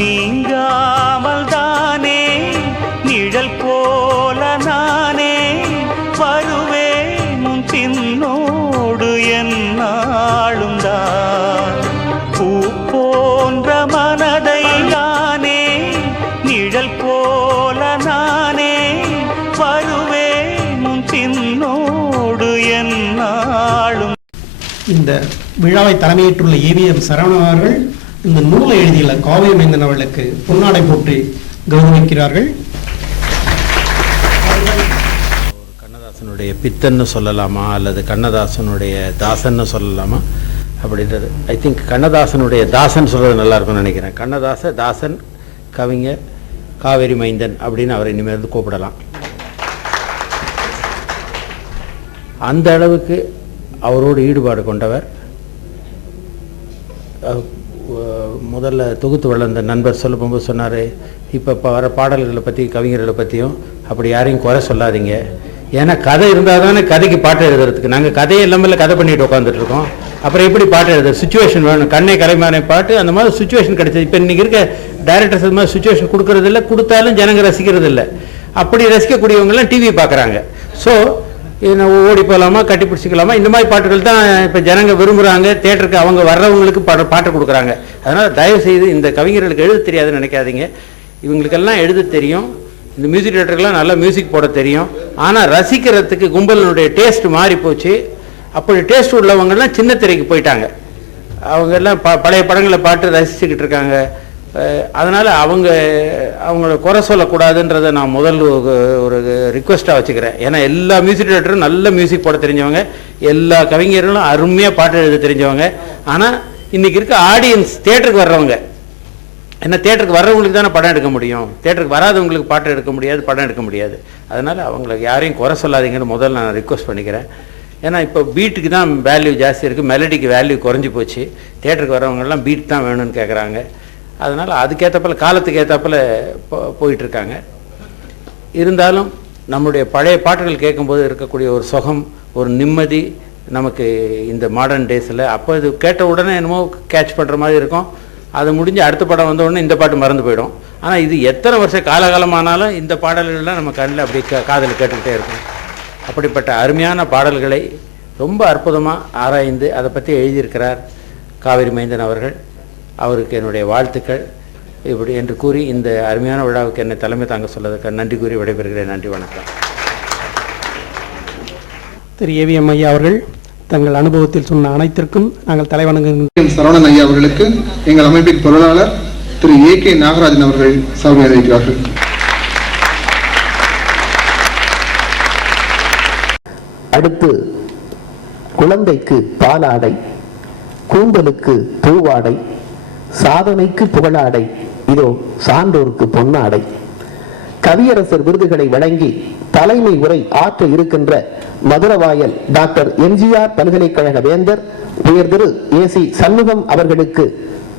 நீங்காமல் தானே நிழல் போல நானே வருவேன் உன் பின்னோடு என்னாலும் தான். பூ போன்ற மனதை நானே நிழல் போல நானே வருவேன் உன் பின்னோடு என்னாலும். இந்த விழாவை தலைமையேற்றுள்ள ஏவிஎம் சரவணன் அவர்கள் இந்த நூலை எழுதியுள்ள காவிரி மைந்தன் அவர்களுக்கு பொன்னாடை போட்டு கௌரவிக்கிறார்கள். கண்ணதாசனுடைய பித்தன்னு சொல்லலாமா அல்லது கண்ணதாசனுடைய தாசன்னு சொல்லலாமா அப்படின்றது ஐ திங்க் கண்ணதாசனுடைய தாசன் சொல்கிறது நல்லா இருக்கும்னு நினைக்கிறேன். கண்ணதாச தாசன் கவிஞர் காவேரி மைந்தன் அப்படின்னு அவரை இனிமேல் கூப்பிடலாம். அந்த அளவுக்கு அவரோடு ஈடுபாடு கொண்டவர். முதல்ல தொகுத்து வளர்ந்த நண்பர் சொல்ல போகும்போது சொன்னார், இப்போ வர பாடல்களை பற்றி கவிஞர்களை பற்றியும் அப்படி யாரையும் குறை சொல்லாதீங்க. ஏன்னா கதை இருந்தால் தானே கதைக்கு பாட்டு எழுதுறதுக்கு. நாங்கள் கதையை இல்லாமல் கதை பண்ணிட்டு உட்காந்துட்டு இருக்கோம். அப்புறம் எப்படி பாட்டு எழுதுறது? சுச்சுவேஷன் வேணும். கண்ணை கலைமானை பாட்டு அந்த மாதிரி சுச்சுவேஷன் கிடைச்சது. இப்போ இன்றைக்கி இருக்க டைரக்டர்ஸ் அது மாதிரி சுச்சுவேஷன் கொடுக்கறதில்ல, கொடுத்தாலும் ஜனங்க ரசிக்கிறது இல்லை. அப்படி ரசிக்கக்கூடியவங்கெல்லாம் டிவி பார்க்குறாங்க. ஸோ ஓடி போகலாமா, கட்டி பிடிச்சிக்கலாமா, இந்த மாதிரி பாட்டுகள் தான் இப்போ ஜனங்க விரும்புகிறாங்க. தேட்டருக்கு அவங்க வர்றவங்களுக்கு பாட்டு கொடுக்குறாங்க. அதனால் தயவுசெய்து இந்த கவிஞர்களுக்கு எழுத தெரியாதுன்னு நினைக்காதீங்க. இவங்களுக்கெல்லாம் எழுத தெரியும். இந்த மியூசிக் டேரக்டருக்கெல்லாம் நல்லா மியூசிக் போட தெரியும். ஆனால் ரசிக்கிறதுக்கு கும்பலினுடைய டேஸ்ட் மாறி போச்சு. அப்படி டேஸ்ட் உள்ளவங்கெல்லாம் சின்ன திரைக்கு போயிட்டாங்க. அவங்க எல்லாம் பழைய படங்களை பாட்டு ரசிச்சுக்கிட்டு இருக்காங்க. அதனால் அவங்கள குறை சொல்லக்கூடாதுன்றதை நான் முதல் ஒரு ரிக்வெஸ்ட்டாக வச்சுக்கிறேன். ஏன்னா எல்லா மியூசிக் டேரக்டரும் நல்ல மியூசிக் போட தெரிஞ்சவங்க, எல்லா கவிஞர்களும் அருமையாக பாட்டு எழுத தெரிஞ்சவங்க. ஆனால் இன்றைக்கி இருக்க ஆடியன்ஸ் தேட்டருக்கு வர்றவங்க, ஏன்னா தேட்டருக்கு வர்றவங்களுக்கு தானே படம் எடுக்க முடியும். தேட்டருக்கு வராதவங்களுக்கு பாட்டு எடுக்க முடியாது, படம் எடுக்க முடியாது. அதனால் அவங்களுக்கு யாரையும் குறை சொல்லாதீங்கன்னு முதல்ல நான் ரிக்வெஸ்ட் பண்ணிக்கிறேன். ஏன்னா இப்போ பீட்டுக்கு தான் வேல்யூ ஜாஸ்தி இருக்குது, மெலடிக்கு வேல்யூ குறைஞ்சி போச்சு. தேட்டருக்கு வர்றவங்கெல்லாம் பீட் தான் வேணும்னு கேட்குறாங்க. அதனால் அதுக்கேற்றப்பல காலத்துக்கு ஏற்றப்பல போயிட்டுருக்காங்க. இருந்தாலும் நம்முடைய பழைய பாட்டுகள் கேட்கும்போது இருக்கக்கூடிய ஒரு சுகம், ஒரு நிம்மதி நமக்கு இந்த மாடர்ன் டேஸில் அப்போ இது கேட்ட உடனே என்னமோ கேட்ச் பண்ணுற மாதிரி இருக்கும். அது முடிஞ்சு அடுத்த படம் வந்த உடனே இந்த பாட்டு மறந்து போயிடும். ஆனால் இது எத்தனை வருஷம் காலகாலமானாலும் இந்த பாடல்கள்லாம் நம்ம கண்ணில் அப்படி காதில் கேட்டுக்கிட்டே இருக்கும். அப்படிப்பட்ட அருமையான பாடல்களை ரொம்ப அற்புதமாக ஆராய்ந்து அதை பற்றி எழுதியிருக்கிறார் காவேரி மைந்தன் அவர்கள். அவருக்கு என்னுடைய வாழ்த்துக்கள் இப்படி என்று கூறி இந்த அருமையான விழாவுக்கு என்னை தலைமை தாங்க சொல்லதுக்கு நன்றி கூறி விடைபெறுகிறேன். நன்றி, வணக்கம். திரு ஏவிஎம் ஐயா அவர்கள் தங்கள் அனுபவத்தில் சொன்ன அனைத்திற்கும் நாங்கள் தலைவணங்குகிறோம். சரவணன் ஐயா அவர்களுக்கு எங்கள் அமைப்பின் பொருளாளர் திரு AK நாகராஜன் அவர்கள் சௌரி அறிவிக்கிறார்கள். அடுத்து குழந்தைக்கு பாலாடை, கூந்தலுக்கு பூவாடை, சாதனைக்கு புகழாடை, இதோ சான்றோருக்கு பொன்னாடை. கவியரசர் விருதுகளை வழங்கி தலைமை உரை ஆற்ற இருக்கின்ற மதுரவாயல் டாக்டர் MGR பல்கலைக்கழக வேந்தர் உயர் திரு AC சண்முகம் அவர்களுக்கு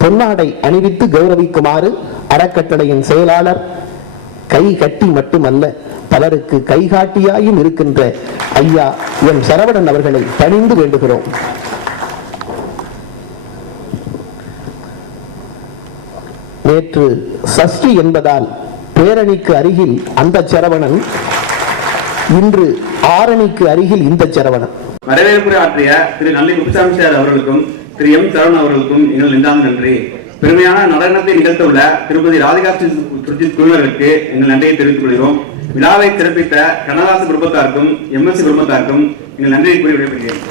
பொன்னாடை அணிவித்து கௌரவிக்குமாறு அறக்கட்டளையின் செயலாளர் கை கட்டி மட்டுமல்ல பலருக்கு கைகாட்டியாயும் இருக்கின்ற ஐயா எம் சரவணன் அவர்களை பணிந்து வேண்டுகிறோம். நேற்று சஷ்டி என்பதால் பேரணிக்கு அருகில் அந்த சரவணன், இன்று ஆரணிக்கு அருகில் இந்த சரவணன். வரவேற்புரை ஆற்றிய திரு நல்லி குப்புசாமி சார் அவர்களுக்கும் திரு M சரவணன் அவர்களுக்கும் எங்கள் நெஞ்சார்ந்த நன்றி. பெருமையான நடனத்தை நிகழ்த்தவுள்ள திருப்பதி ராதிகா சுர்ஜித் குழுவினருக்கு எங்கள் நன்றியை தெரிவித்துக் கொள்கிறோம். விழாவை சிறப்பித்த கண்ணதாசன் குடும்பத்தாருக்கும் MSC குடும்பத்தாருக்கும் எங்கள் நன்றியை கூறி விடைபெறுகிறேன்.